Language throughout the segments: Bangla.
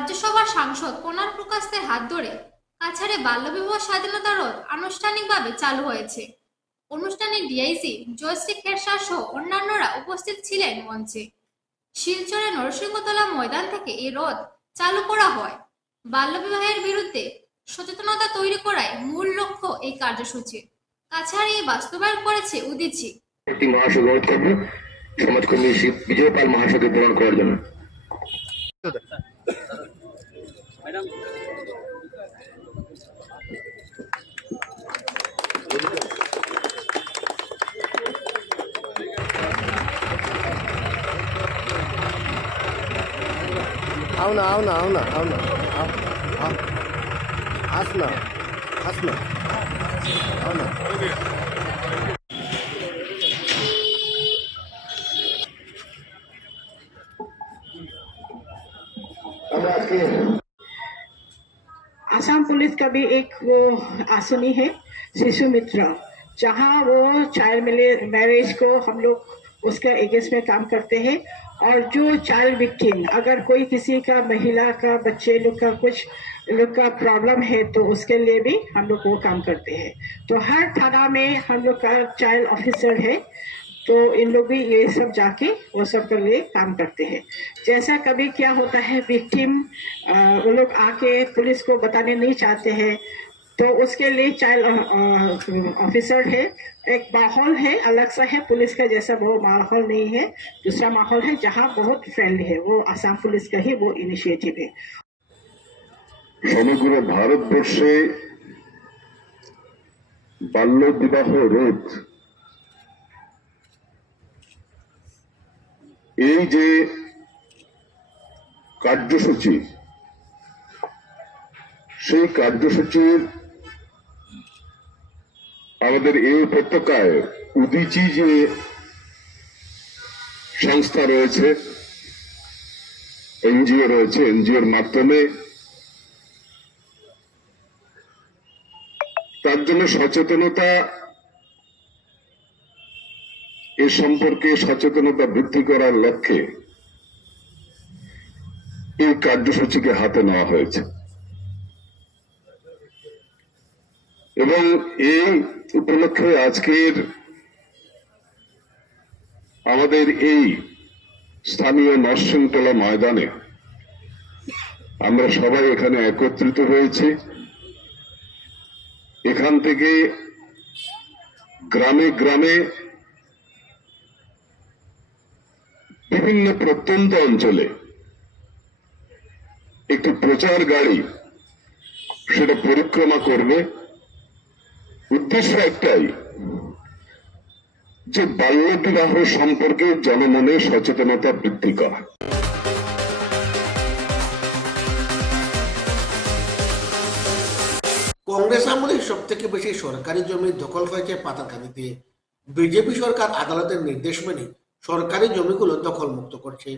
রাজ্যসভার সাংসদ কোনার প্রকাশের হাত ধরে কাছাড়ে বাল্যবিবাহ স্বাধীনতা রোধ আনুষ্ঠানিকভাবে চালু হয়েছে। অনুষ্ঠানে ডিআইসি জয়শ্রী খেরসার সহ অন্যান্যরা উপস্থিত ছিলেন মঞ্চে। শিলচরে নরসিংহতলা ময়দান থেকে এই রোধ চালু করা হয়। বাল্যবিবাহের বিরুদ্ধে সচেতনতা তৈরি করাই মূল লক্ষ্য এই কার্যসূচির। কাছাড়ে এই বাস্তবায়ন করেছে উদীচী। একটি মহাসভা অনুরোধ করব সমাজকর্মী বিজয় পাল মহাসভাকে প্রদান করার জন্য। అవునా అవునా అవునా అవునా আসనా আসনা అవునా आसाम पुलिस का भी एक वो आसनी है शिशु मित्र, जहाँ वो चाइल्ड मैरिज को हम लोग उसका अगेंस्ट में काम करते हैं। और जो चाइल्ड विक्टिम, अगर कोई किसी का महिला का बच्चे लोग का कुछ लोग का प्रॉब्लम है तो उसके लिए भी हम लोग वो काम करते हैं। तो हर थाना में हम लोग का चाइल्ड ऑफिसर है, तो इन लोग भी ये सब जाके वो सब के लिए काम करते हैं। जैसा कभी क्या होता है, विक्टिम वो लोग आके पुलिस को बताने नहीं चाहते हैं, तो उसके लिए चाइल्ड ऑफिसर है। एक माहौल है अलग सा है, पुलिस का जैसा वो माहौल नहीं है, दूसरा माहौल है जहाँ बहुत फ्रेंडली है। वो आसाम पुलिस का ही वो इनिशिएटिव है। সমগ্র ভারতবর্ষে বাল্য বিবাহ রোধ এই যে কার্যসূচি, সেই কার্যসূচির আমাদের এই উপত্যকায় উদীচী যে সংস্থা রয়েছে, এনজিও রয়েছে, এনজিওর মাধ্যমে তার জন্য সচেতনতা, এ সম্পর্কে সচেতনতা বৃদ্ধি করার লক্ষ্যে এই কার্যসূচিকে হাতে নেওয়া হয়েছে। এবং এই উপলক্ষে আজকের আমাদের এই স্থানীয় নরসিংহতলা ময়দানে আমরা সবাই এখানে একত্রিত হয়েছি। এখান থেকে গ্রামে গ্রামে বিভিন্ন প্রত্যন্ত অঞ্চলে একটি প্রচার গাড়ি সেটা পরিক্রমা করবে। উদ্দেশ্য একটাই, যে বাল্য বিবাহ সম্পর্কে জনমনে সচেতনতা বৃদ্ধি করা। কংগ্রেস আমলে সব থেকে বেশি সরকারি জমি দখল হয়েছে পাতারকান্দিতে। বিজেপি সরকার আদালতের নির্দেশ মেনে সরকারি জমিগুলো দখল মুক্ত করছে।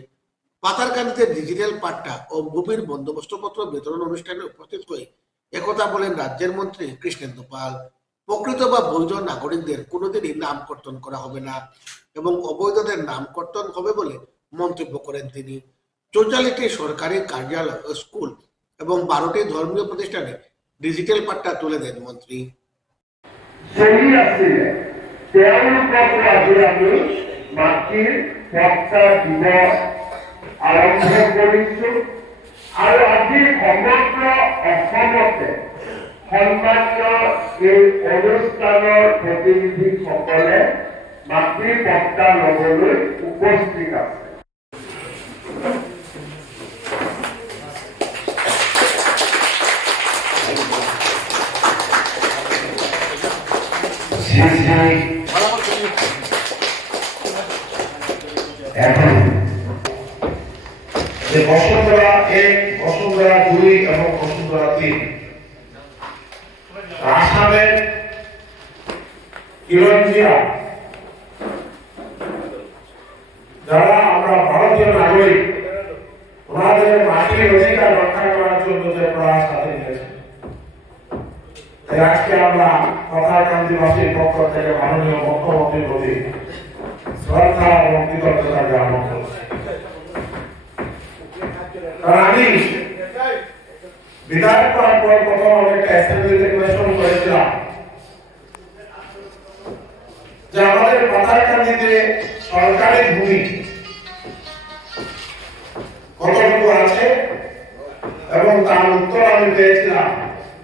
পাতারকান্দিতে ডিজিটাল পাট্টা ও ভূমির বন্দোবস্তপত্র বিতরণ অনুষ্ঠানে উপস্থিত হয়ে একথা বলেন রাজ্যের মন্ত্রী কৃষ্ণেন্দু পাল। প্রকৃত বা বৈধ নাগরিকদের কোনোদিনই নাম কর্তন করা হবে না এবং অবৈধদের নাম কর্তন হবে বলে মন্তব্য করেন তিনি। 44টি সরকারি কার্যালয় ও স্কুল এবং 12টি ধর্মীয় প্রতিষ্ঠানে ডিজিটাল পাট্টা তুলে দেন মন্ত্রী। আৰম্ভ কৰিছো আৰু আজি সমগ্ৰ অসমতে সন্মানীয় এই অনুষ্ঠানৰ প্ৰতিনিধিসকলে মাতৃ পট্টা ল'বলৈ উপস্থিত আছে। এখন যে বসুন্ধরা 1, বসুন্ধরা 2 এবং বসুন্ধরা 3 আসামের কিরঞ্জিয়া যারা আমরা ভারতীয় নাগরিক, ওনাদের মাটির অধিকার রক্ষা করার জন্য যে প্রয়াস হাতে নিয়েছে, আজকে আমরা পাতারকান্দিবাসীর পক্ষ থেকে মাননীয় মুখ্যমন্ত্রীর প্রতি শ্রদ্ধা এবং কৃতজ্ঞতা জ্ঞাপন করছি। আমি বিধায়ক করার পর প্রথম আমি একটা অ্যাসেম্বলিতে কোয়েশ্চন করেছিলাম যে আমাদের পাথারকান্দিতে সরকারি ভূমি কতটুকু আছে, এবং তার উত্তর আমি পেয়েছিলাম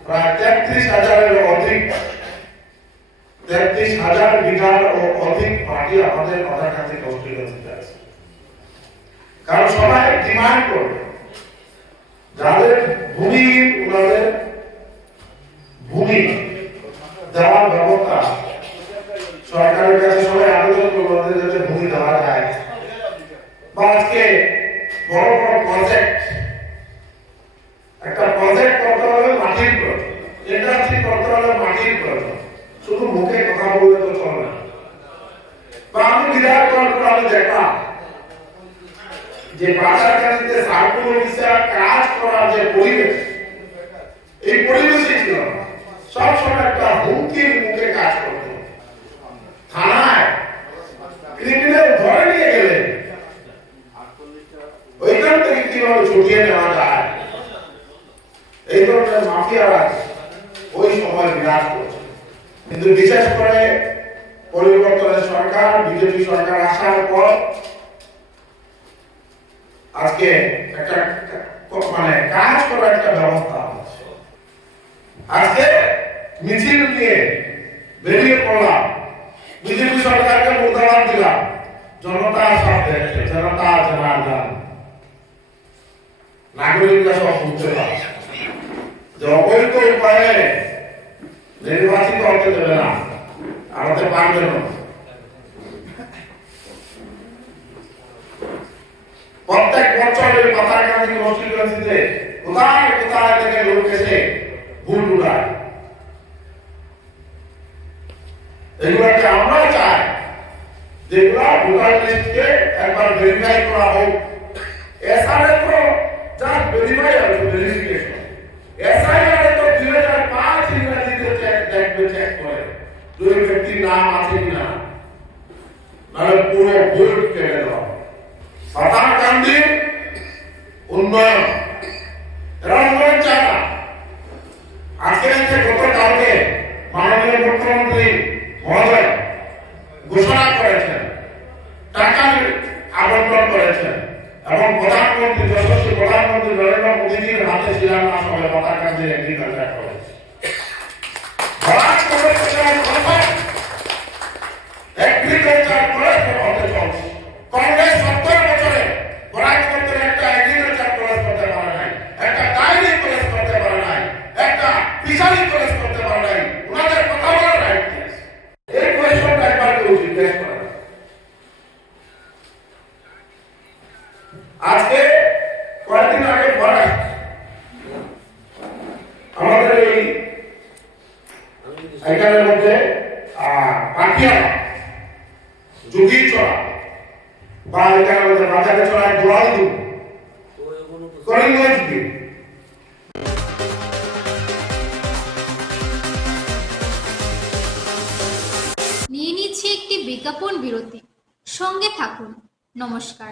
প্রায় 33,000-এর অধিক, 33,000 বিঘার ও অধিক মাটি আমাদের পাথারকান্দি কনস্টিটিউয়েন্সিতে আছে। কারণ সবাই ডিমান্ড করবে যাদের ভূমি, ওনাদের ভূমি দেওয়ার ব্যবস্থা সরকারের কাছে সবাই আবেদন করবে ওদের যাতে ভূমি দেওয়া যায়, বা আজকে বড় বড় প্রজেক্ট, একটা প্রজেক্ট করতে হলে মাটির প্রয়োজন, ইন্ডাস্ট্রি করতে হলে মাটির প্রয়োজন, শুধু মুখে কথা বললে তো চলবে না। বা আমি বিধায়ক করার পর আমি দেখলাম যে পাথারকান্দিতে সার্কুল অফিসার কাজ করার যে পরিবেশ, এই পরিবেশই ছিল না। সবসময় একটা হুমকির মুখে কাজ করতো। থানায় ক্রিমিনাল ধরে নিয়ে গেলে ওইখান থেকে কিভাবে ছুটিয়ে নেওয়া যায়, এই ধরনের মাফিয়ারা ওই সময় বিরাজ করছে। কিন্তু বিশেষ করে পরিবর্তনের সরকার, বিজেপি সরকার আসার পর আজকে একটা মানে কাজ করার একটা ব্যবস্থা হচ্ছে। আজকে মিছিল নিয়ে বেরিয়ে পড়লাম, বিজেপি সরকারকে মুর্দাবাদ দিলাম, জনতা সব দেখছে, জনতা জনার্দন, নাগরিকরা সব বুঝতে পারছে যে অবৈধ উপায়ে নির্বাচিত হতে দেবে না, আমাদের পারবে না। প্রত্যেক বছর এই পাথারকান্দি কনস্টিটিউয়েন্সিতে কোথায় কোথায় থেকে লোক এসে ভোট উঠায়, এগুলোকে আমরা চাই যেগুলো ভোটার লিস্টকে একবার ভেরিফাই করা হোক। এসআরএ তো জাস্ট ভেরিফাই আর ভেরিফিকেশন, এসআইআর তো 2005 ইংরেজিতে দেখবে, চেক করে দুই ব্যক্তির নাম আছে কিনা, নাহলে পুরো ভোট কেটে দেওয়া। পাথারকান্দির উন্নয়ন, এরা উন্নয়ন চায় না। আজকে গতকালকে মাননীয় মুখ্যমন্ত্রী মহোদয় ঘোষণা করেছেন, টাকা আবন্টন করেছেন, এবং প্রধানমন্ত্রী যশস্বী প্রধানমন্ত্রী নরেন্দ্র মোদীজির হাতে শিলান্যাস হবে Patharkandi agriculture college. Agriculture college হতে চলছে। কংগ্রেস 70 বছরে বরাকপুরে একটা এগ্রিকালচার কলেজ করতে পারে নাই, একটা ডায়েরি কলেজ করতে পারে নাই, একটা ফিশারি কলেজ করতে পারে নাই। ওনাদের কথা বলার রাইট কি আছে? এই কোয়েশনটা একবার কেউ জিজ্ঞেস করে। আজকে কয়েকদিন আগে বরাক আমাদের এই এখানের মধ্যে পাটিয়ালা, যুগি চড়া, বা এখানে আমাদের বাজারে চড়ায় দোয়ালদু, করিমগঞ্জ দ্বীপ, নিয়ে নিচ্ছে একটি বিজ্ঞাপন বিরতি। সঙ্গে থাকুন। নমস্কার।